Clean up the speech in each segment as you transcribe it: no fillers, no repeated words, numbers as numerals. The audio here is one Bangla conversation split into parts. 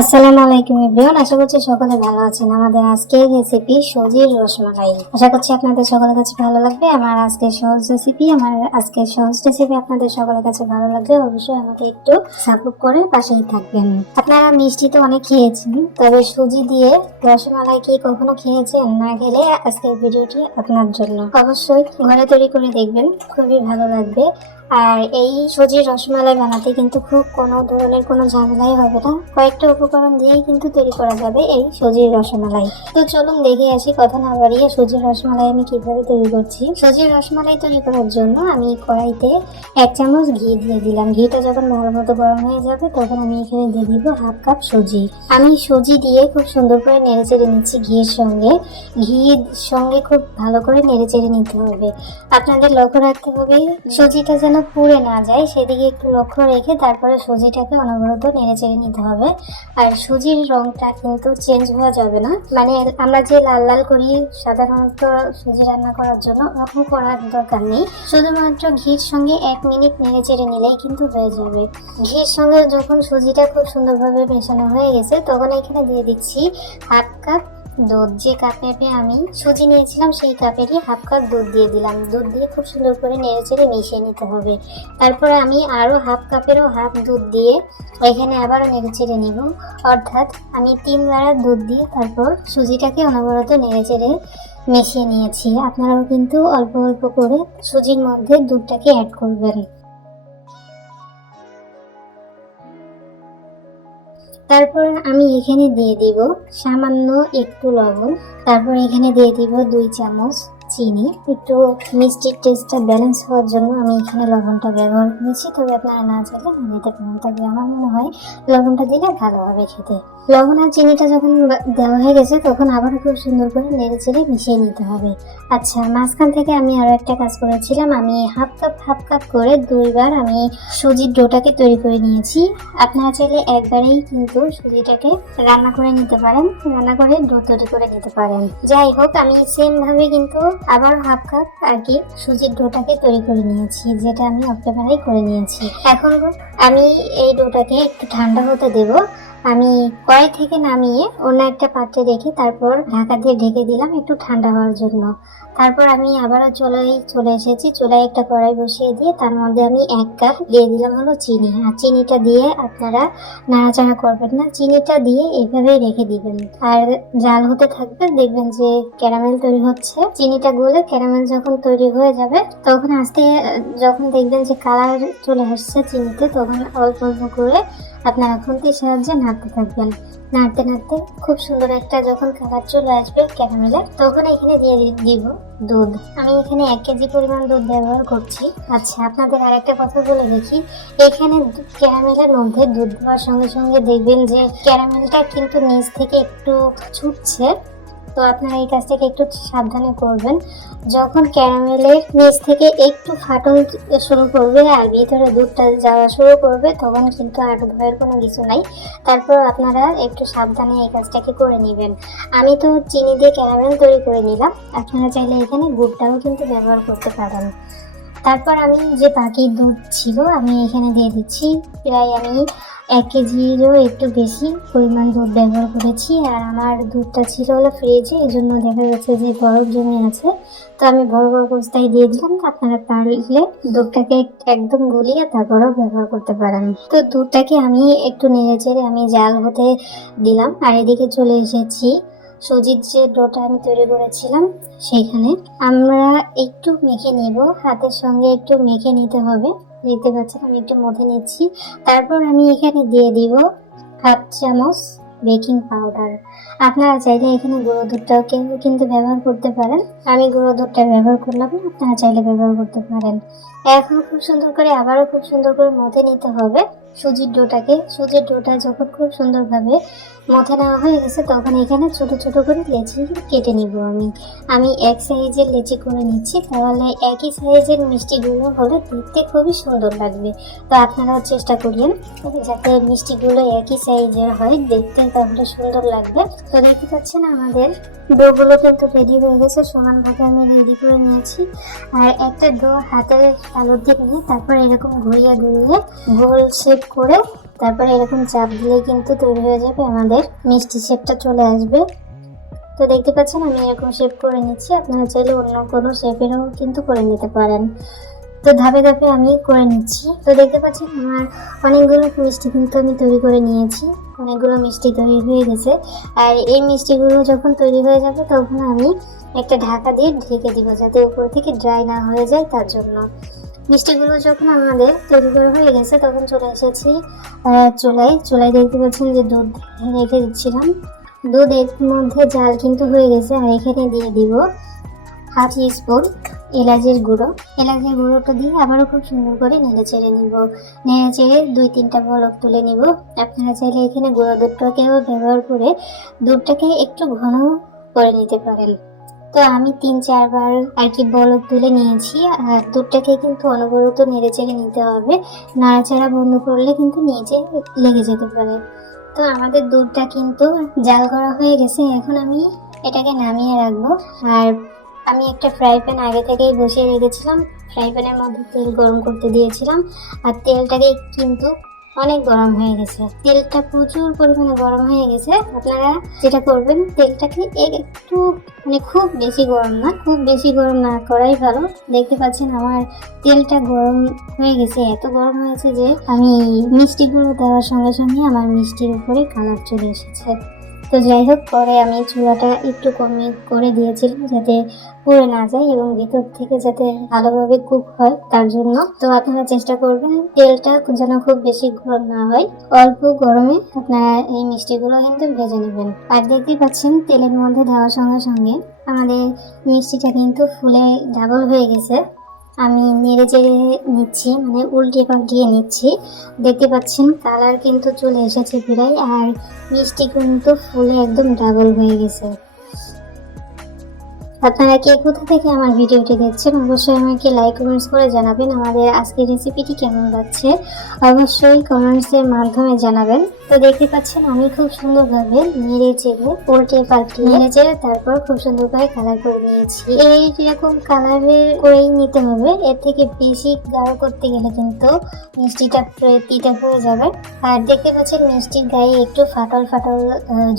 আসসালামু আলাইকুম এভরিওয়ান, আশা করছি সকলে ভালো আছেন। আমাদের আজকের রেসিপি সুজির রসমালাই। আশা করছি আপনাদের সকলের কাছে ভালো লাগবে। আমার আজকের সহজ রেসিপি আপনাদের সকলের কাছে ভালো লাগবে। অবশ্যই আমাকে একটু সাপোর্ট করে পাশেই থাকবেন। আপনারা মিষ্টি তো অনেক খেয়েছেন, তবে সুজি দিয়ে রসমালাই কি কখনো খেয়েছেন? না খেলে আজকের ভিডিওটি আপনার জন্য। অবশ্যই ঘরে তৈরি করে দেখবেন, খুবই ভালো লাগবে। আর এই সুজির রসমালাই বানাতে কিন্তু খুব কোনো ধরনের কোনো ঝামেলাই হবে না। কয়েকটা উপকরণ দিয়েই কিন্তু তৈরি করা যাবে এই সুজির রসমালাই। তো চলুন দেখে আসি, কথা না বাড়িয়ে সুজির রসমালাই আমি কিভাবে তৈরি করছি। সুজির রসমালাই তৈরি করার জন্য আমি কড়াইতে 1 চামচ ঘি দিয়ে দিলাম। ঘিটা যখন ভালো মতো গরম হয়ে যাবে তখন আমি এখানে দিয়ে দিব 1/2 কাপ সুজি। আমি সুজি দিয়ে খুব সুন্দর করে নেড়ে চেড়ে নিচ্ছি ঘির সঙ্গে খুব ভালো করে নেড়ে চেড়ে নিতে হবে। আপনাদের লক্ষ্য রাখতে হবে সুজিটা যেন পুড়ে না যায়, সেদিকে একটু লক্ষ্য রেখে তারপরে সুজিটাকে অনবরত নেড়ে চেড়ে নিতে হবে। আর সুজির রংটা কিন্তু চেঞ্জ হওয়া যাবে না, মানে আমরা যে লাল লাল করি সাধারণত সুজি রান্না করার জন্য, ওরকম করার দরকার নেই। শুধুমাত্র ঘির সঙ্গে 1 মিনিট নেড়ে চেড়ে নিলেই কিন্তু হয়ে যাবে। ঘির সঙ্গে যখন সুজিটা খুব সুন্দরভাবে মেশানো হয়ে গেছে তখন এখানে দিয়ে দিচ্ছি 1/2 কাপ দুধ। যে কাপে আমি সুজি নিয়েছিলাম সেই কাপেরই 1/2 কাপ দুধ দিয়ে দিলাম। দুধ দিয়ে খুব সুন্দর করে নেড়ে চেড়ে মিশিয়ে নিতে হবে। তারপরে আমি আরও 1/2 কাপেরও হাফ দুধ দিয়ে এখানে আবারও নেড়ে চেড়ে নিব। অর্থাৎ আমি 3 বাড়া দুধ দিয়ে তারপর সুজিটাকে অনবরত নেড়ে চেড়ে মিশিয়ে নিয়েছি। আপনারাও কিন্তু অল্প অল্প করে সুজির মধ্যে দুধটাকে অ্যাড করবেন। তারপর আমি এখানে দিয়ে দিব সামান্য একটু লবণ। তারপর এখানে দিয়ে দিব 2 চামচ চিনি। একটু মিষ্টির টেস্টটা ব্যালেন্স হওয়ার জন্য আমি এখানে লবণটা ব্যবহার করেছি, তবে আপনারা না চাইলে না দিতে পারেন। তবে আমার মনে হয় লবণটা দিলে ভালো হবে খেতে। লবণ আর চিনিটা যখন দেওয়া হয়ে গেছে তখন আবারও খুব সুন্দর করে নেড়ে চেড়ে মিশিয়ে নিতে হবে। আচ্ছা, মাঝখান থেকে আমি আরও একটা কাজ করেছিলাম। আমি হাফ কাপ করে 2 বার আমি সুজির ডোটাকে তৈরি করে নিয়েছি। আপনারা চাইলে একবারেই কিন্তু সুজিটাকে রান্না করে নিতে পারেন, রান্না করে ডো তৈরি করে নিতে পারেন। যাই হোক, আমি সেম ভাবে কিন্তু আবার 1/2 কাপ আর কি সুজির ডোটাকে তৈরি করে নিয়েছি, যেটা আমি অল্পেবারেই করে নিয়েছি। এখন আমি এই ডোটাকে একটু ঠান্ডা হতে দেব। আমি কড়াই থেকে নামিয়ে অন্য একটা পাত্রে রেখে তারপর ঢাকা দিয়ে ঢেকে দিলাম একটু ঠান্ডা হওয়ার জন্য। তারপর আমি আবারও চলে এসেছি। চুলায় একটা কড়াই বসিয়ে দিয়ে তার মধ্যে আমি 1 কাপ দিয়ে দিলাম হলো চিনি। আর চিনিটা দিয়ে আপনারা নাড়াচাড়া করবেন না, চিনিটা দিয়ে এইভাবেই রেখে দিবেন। আর জাল হতে থাকবে, দেখবেন যে ক্যারামেল তৈরি হচ্ছে। চিনিটা গলে ক্যারামেল যখন তৈরি হয়ে যাবে তখন যখন দেখবেন যে কালার চলে আসছে চিনিতে, তখন অল্প অল্প করে আপনারা খুন্তির সাহায্যে নাড়তে থাকবেন। নাড়তে নাড়তে খুব সুন্দর একটা যখন কালার চলে আসবে ক্যারামেলের, তখন এখানে দিয়ে দিব দুধ। আমি এখানে 1 কেজি পরিমাণ দুধ ব্যবহার করছি। আচ্ছা, আপনাদের আরেকটা কথা বলে দেখি, এখানে ক্যারামেলের মধ্যে দুধ দেওয়ার সঙ্গে সঙ্গে দেখবেন যে ক্যারামেলটা কিন্তু নিচ থেকে একটু ছুটছে। তো আপনারা এই কাজটাকে একটু সাবধানে করবেন। যখন ক্যারামেলের নিচ থেকে একটু ফাটল শুরু করবে আর ভিতরে দুধটা যাওয়া শুরু করবে তখন কিন্তু আর ভয়ের কোনো কিছু নাই। তারপর আপনারা একটু সাবধানে এই কাজটাকে করে নেবেন। আমি তো চিনি দিয়ে ক্যারামেল তৈরি করে নিলাম, আপনারা চাইলে এখানে গুড়টাও কিন্তু ব্যবহার করতে পারেন। তারপর আমি যে বাকি দুধ ছিল আমি এখানে দিয়ে দিচ্ছি। প্রায় আমি 1 কেজিরও একটু বেশি পরিমাণ দুধ ব্যবহার করেছি। আর আমার দুধটা ছিল হলো ফ্রিজে, এই জন্য দেখা যাচ্ছে যে বরফ জমে আছে। তো আমি বড় অবস্থায় দিয়ে দিলাম। আপনারা পারলে দুধটাকে একদম গলিয়ে তারপরেও ব্যবহার করতে পারেন। তো দুধটাকে আমি একটু নেড়ে চেড়ে আমি জাল হতে দিলাম। আর এদিকে চলে এসেছি সুজির যে ডোটা আমি তৈরি করেছিলাম সেইখানে আমরা একটু মেখে নিব। হাতের সঙ্গে একটু মেখে নিতে হবে। দেখতে পাচ্ছেন আমি একটু মথে নিচ্ছি। তারপর আমি এখানে দিয়ে দিব 1/2 চামচ বেকিং পাউডার। আপনারা চাইলে এখানে গুঁড়ো দুধটাও কিন্তু ব্যবহার করতে পারেন। আমি গুঁড়ো দুধটা ব্যবহার করলাম না, আপনারা চাইলে ব্যবহার করতে পারেন। এখন আবারও খুব সুন্দর করে মথে নিতে হবে সুজির ডোটাকে। সুজির ডোটা যখন খুব সুন্দরভাবে মথে নেওয়া হয়ে গেছে তখন এখানে ছোট ছোট করে লেচি কেটে নিব। আমি 1 সাইজের লেচি করে নিচ্ছি, তাহলে একই সাইজের মিষ্টিগুলো হলে দেখতে খুবই সুন্দর লাগবে। তো আপনারাও চেষ্টা করিয়েন যাতে মিষ্টিগুলো একই সাইজের হয়, দেখতে তাহলে সুন্দর লাগবে। তো দেখতে পাচ্ছেন আমাদের ডোগুলো কিন্তু রেডি হয়ে গেছে, সমানভাবে আমি রেডি করে নিয়েছি। আর একটা ডো হাতের তালুর দিক নিয়ে তারপর এরকম ঘুরিয়ে ঘুরিয়ে গোল শেপ করে তারপরে এরকম চাপ দিলে কিন্তু তৈরি হয়ে যাবে, আমাদের মিষ্টি শেপটা চলে আসবে। তো দেখতে পাচ্ছেন আমি এরকম শেপ করে নিচ্ছি, আপনারা চাইলে অন্য কোনো শেপেরও কিন্তু করে নিতে পারেন। তো ধাপে ধাপে আমি করে নিচ্ছি। তো দেখতে পাচ্ছেন আমার অনেকগুলো মিষ্টি কিন্তু আমি তৈরি করে নিয়েছি, অনেকগুলো মিষ্টি তৈরি হয়ে গেছে। আর এই মিষ্টিগুলো যখন তৈরি হয়ে যাবে তখন আমি একটা ঢাকা দিয়ে ঢেকে দিব, যাতে উপর থেকে ড্রাই না হয়ে যায় তার জন্য। মিষ্টিগুলো যখন আমাদের তৈরি করা হয়ে গেছে তখন চলে এসেছি চুলায় দেখতে পাচ্ছেন যে দুধ রেখে দিচ্ছিলাম। দুধ এর মধ্যে জাল কিন্তু হয়ে গেছে, আর এখানে দিয়ে দিব হাফ স্পুন এলাচের গুঁড়োটা দিয়ে আবারও খুব সুন্দর করে নেড়ে চেড়ে নিব। নেড়ে চেড়ে 2-3টা বলক তুলে নিব। আপনারা চাইলে এখানে গুঁড়ো দুধটাকেও ব্যবহার করে দুধটাকে একটু ঘন করে নিতে পারেন। তো আমি 3-4 বার আর কি বলক তুলে নিয়েছি। আর দুধটাকে কিন্তু অনবরত নেড়ে চেড়ে নিতে হবে, নাড়াচাড়া বন্ধ করলে কিন্তু নিচে লেগে যেতে পারে। তো আমাদের দুধটা কিন্তু জাল করা হয়ে গেছে, এখন আমি এটাকে নামিয়ে রাখবো। আর আমি একটা ফ্রাই প্যান আগে থেকেই বসিয়ে রেখেছিলাম, ফ্রাই প্যানের মধ্যে তেল গরম করতে দিয়েছিলাম। আর তেলটাকে কিন্তু অনেক গরম হয়ে গেছে, তেলটা প্রচুর পরিমাণে গরম হয়ে গেছে। আপনারা যেটা করবেন, তেলটাকে একটু খুব বেশি গরম না করাই ভালো। দেখতে পাচ্ছেন আমার তেলটা গরম হয়ে গেছে, এত গরম হয়েছে যে আমি মিষ্টিগুলো দেওয়ার সঙ্গে সঙ্গে আমার মিষ্টির উপরে কালার চলে এসেছে। তো যাই হোক, পরে আমি চুলাটা একটু কমিয়ে করে দিয়েছিলাম যাতে পুড়ে না যায় এবং ভিতর থেকে যাতে ভালোভাবে কুক হয় তার জন্য। তো আপনারা চেষ্টা করবেন তেলটা যেন খুব বেশি গরম না হয়, অল্প গরমে আপনারা এই মিষ্টিগুলো কিন্তু ভেজে নেবেন। আর দেখতে পাচ্ছেন তেলের মধ্যে দেওয়ার সঙ্গে সঙ্গে আমাদের মিষ্টিটা কিন্তু ফুলে ডাবল হয়ে গেছে। আমি নেড়ে চেড়ে নিচ্ছি, উল্টে পাল্টিয়ে নিচ্ছি। দেখতে পাচ্ছেন কালার কিন্তু চলে এসেছে প্রায়, আর মিষ্টি কিন্তু ফুলে একদম ডাবল হয়ে গেছে। আপনারা কে কোথা থেকে আমার ভিডিওটি দেখছেন অবশ্যই আমাকে লাইক কমেন্টস করে জানাবেন। আমাদের আজকের রেসিপিটি কেমন লাগছে অবশ্যই কমেন্টসের মাধ্যমে জানাবেন। তো দেখতে পাচ্ছেন আমি খুব সুন্দরভাবে নেড়ে চেড়ে উল্টে পাল্টে নেড়ে চেড়ে তারপর খুব সুন্দর করে কালার করে নিয়েছি। এইরকম কালারের করেই নিতে হবে, এর থেকে বেশি গাঢ় করতে গেলে কিন্তু মিষ্টিটা তিতা হয়ে যাবে। আর দেখতে পাচ্ছেন মিষ্টির গায়ে একটু ফাটল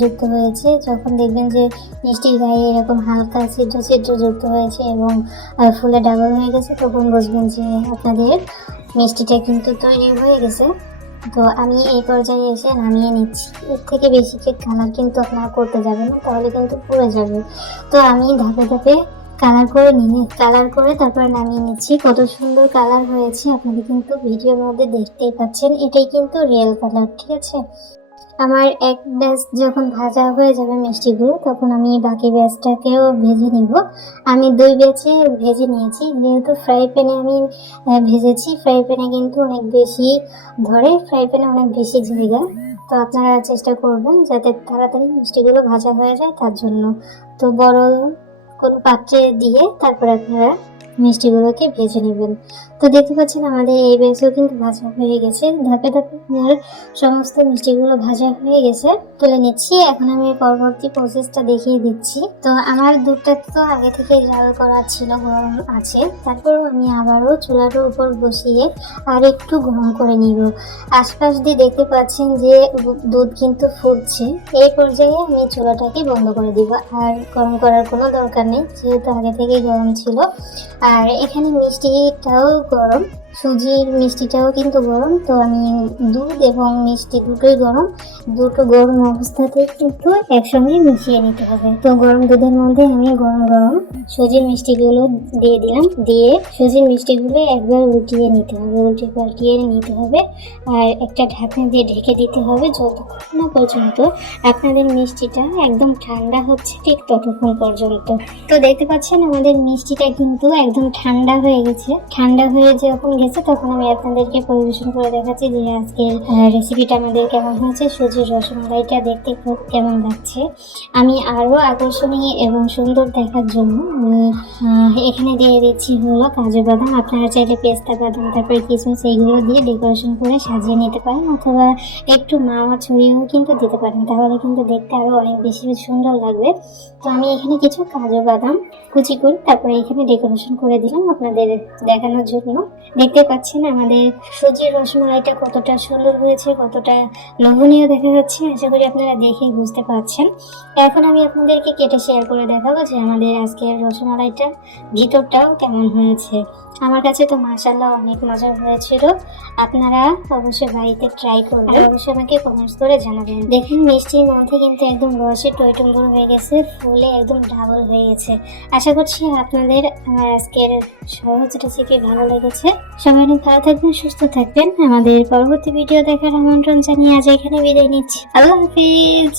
যুক্ত হয়েছে। যখন দেখবেন যে মিষ্টির গায়ে এরকম হালকা ছিদ্র যুক্ত হয়েছে এবং ফুলে ডাবল হয়ে গেছে, তখন বুঝবেন যে আপনাদের মিষ্টিটা কিন্তু তৈরি হয়ে গেছে। তো আমি এই পর্যায়ে এসে নামিয়ে নিচ্ছি। এর থেকে বেশি কালার কিন্তু আপনারা করতে যাবেন না, তাহলে কিন্তু পুড়ে যাবে। তো আমি ধাপে ধাপে কালার করে তারপরে নামিয়ে নিচ্ছি। কত সুন্দর কালার হয়েছে আপনাদের কিন্তু ভিডিওর মধ্যে দেখতেই পাচ্ছেন, এটাই কিন্তু রিয়েল কালার, ঠিক আছে। আমার এক ব্যাচ যখন ভাজা হয়ে যাবে মিষ্টিগুলো, তখন আমি বাকি ব্যাচটাকেও ভেজে নিব। আমি 2 ব্যাচে ভেজে নিয়েছি, যেহেতু ফ্রাই প্যানে আমি ভেজেছি। ফ্রাই প্যানে কিন্তু অনেক বেশি ধরে, ফ্রাই প্যানে অনেক বেশি জায়গা। তো আপনারা চেষ্টা করবেন যাতে তাড়াতাড়ি মিষ্টিগুলো ভাজা হয়ে যায় তার জন্য। তো বড় কোনো পাত্রে দিয়ে তারপর আপনারা মিষ্টিগুলোকে ভেজে নেবেন। তো দেখতে পাচ্ছেন আমাদের এই ব্যাচও কিন্তু ভাজা হয়ে গেছে। ধাপে ধাপে আপনার সমস্ত মিষ্টিগুলো ভাজা হয়ে গেছে, তুলে নিচ্ছি। এখন আমি পরবর্তী প্রসেসটা দেখিয়ে দিচ্ছি। তো আমার দুধটা তো আগে থেকে জাল করা ছিল, গরম আছে। তারপর আমি আবারও চুলার উপর বসিয়ে আর একটু গরম করে নিব। আশপাশ দিয়ে দেখতে পাচ্ছেন যে দুধ কিন্তু ফুটছে। এই পর্যায়ে আমি চুলাটাকে বন্ধ করে দিব, আর গরম করার কোনো দরকার নেই যেহেতু আগে থেকেই গরম ছিল। আর এখানে মিষ্টিটাও গরম, সুজির মিষ্টিটাও কিন্তু গরম। তো আমি দুধ এবং মিষ্টি দুটোই গরম, দুটো গরম অবস্থাতে কিন্তু একসঙ্গে মিশিয়ে নিতে হবে। তো গরম দুধের মধ্যে আমি গরম গরম সুজির মিষ্টিগুলো দিয়ে দিলাম, দিয়ে সুজির মিষ্টিগুলো একবার উল্টে পাল্টিয়ে নিতে হবে। আর একটা ঢাকনা দিয়ে ঢেকে দিতে হবে যতক্ষণ না পর্যন্ত আপনাদের মিষ্টিটা একদম ঠান্ডা হচ্ছে, ঠিক ততক্ষণ পর্যন্ত। তো দেখতে পাচ্ছেন আমাদের মিষ্টিটা কিন্তু একদম ঠান্ডা হয়ে গেছে। ঠান্ডা হয়ে যখন গেছে তখন আমি আপনাদেরকে পরিবেশন করে দেখাচ্ছি যে আজকের রেসিপিটা আমাদের কেমন হয়েছে। সুজির রসমালাইটা দেখতে খুব কেমন লাগছে। আমি আরো আকর্ষণীয় এবং সুন্দর দেখার জন্য আমি এখানে দিয়ে দিচ্ছি হলো কাজু বাদাম। আপনারা চাইলে পেস্তা বাদাম তারপরে কিশমিশ এইগুলো দিয়ে ডেকোরেশন করে সাজিয়ে নিতে পারেন, অথবা একটু মাওয়া ছড়িয়েও কিন্তু দিতে পারেন, তাহলে কিন্তু দেখতে আরো অনেক বেশি সুন্দর লাগবে। তো আমি এখানে কিছু কাজু বাদাম কুচি করে তারপরে এখানে ডেকোরেশন করে দিলাম আপনাদের দেখানোর জন্য। দেখতে দেখতে পাচ্ছেন আমাদের সুজির রসমালাইটা কতটা সুন্দর হয়েছে, কতটা লোভনীয় দেখা যাচ্ছে। আশা করি আপনারা দেখেই বুঝতে পারছেন। এখন আমি আপনাদেরকে কেটে শেয়ার করে দেখাবো যে আমাদের আজকের রসমালাইটা ভিতরটাও কেমন হয়েছে। আমার কাছে তো মাশাআল্লাহ অনেক মজা হয়েছিল। আপনারা অবশ্যই বাড়িতে ট্রাই করবেন আর অবশ্যই আমাকে কমেন্টস করে জানাবেন। দেখুন মিষ্টির মধ্যে কিন্তু একদম রসে টইটুম্বর হয়ে গেছে, ফুলে একদম ডাবল হয়ে গেছে। আশা করছি আপনাদের আমার আজকের সহজ রেসিপি ভালো লেগেছে। সবাই অনেক ভালো থাকবেন, সুস্থ থাকবেন। আমাদের পরবর্তী ভিডিও দেখার আমন্ত্রণ জানিয়ে আজ এখানে বিদায় নিচ্ছি। আল্লাহ হাফিজ।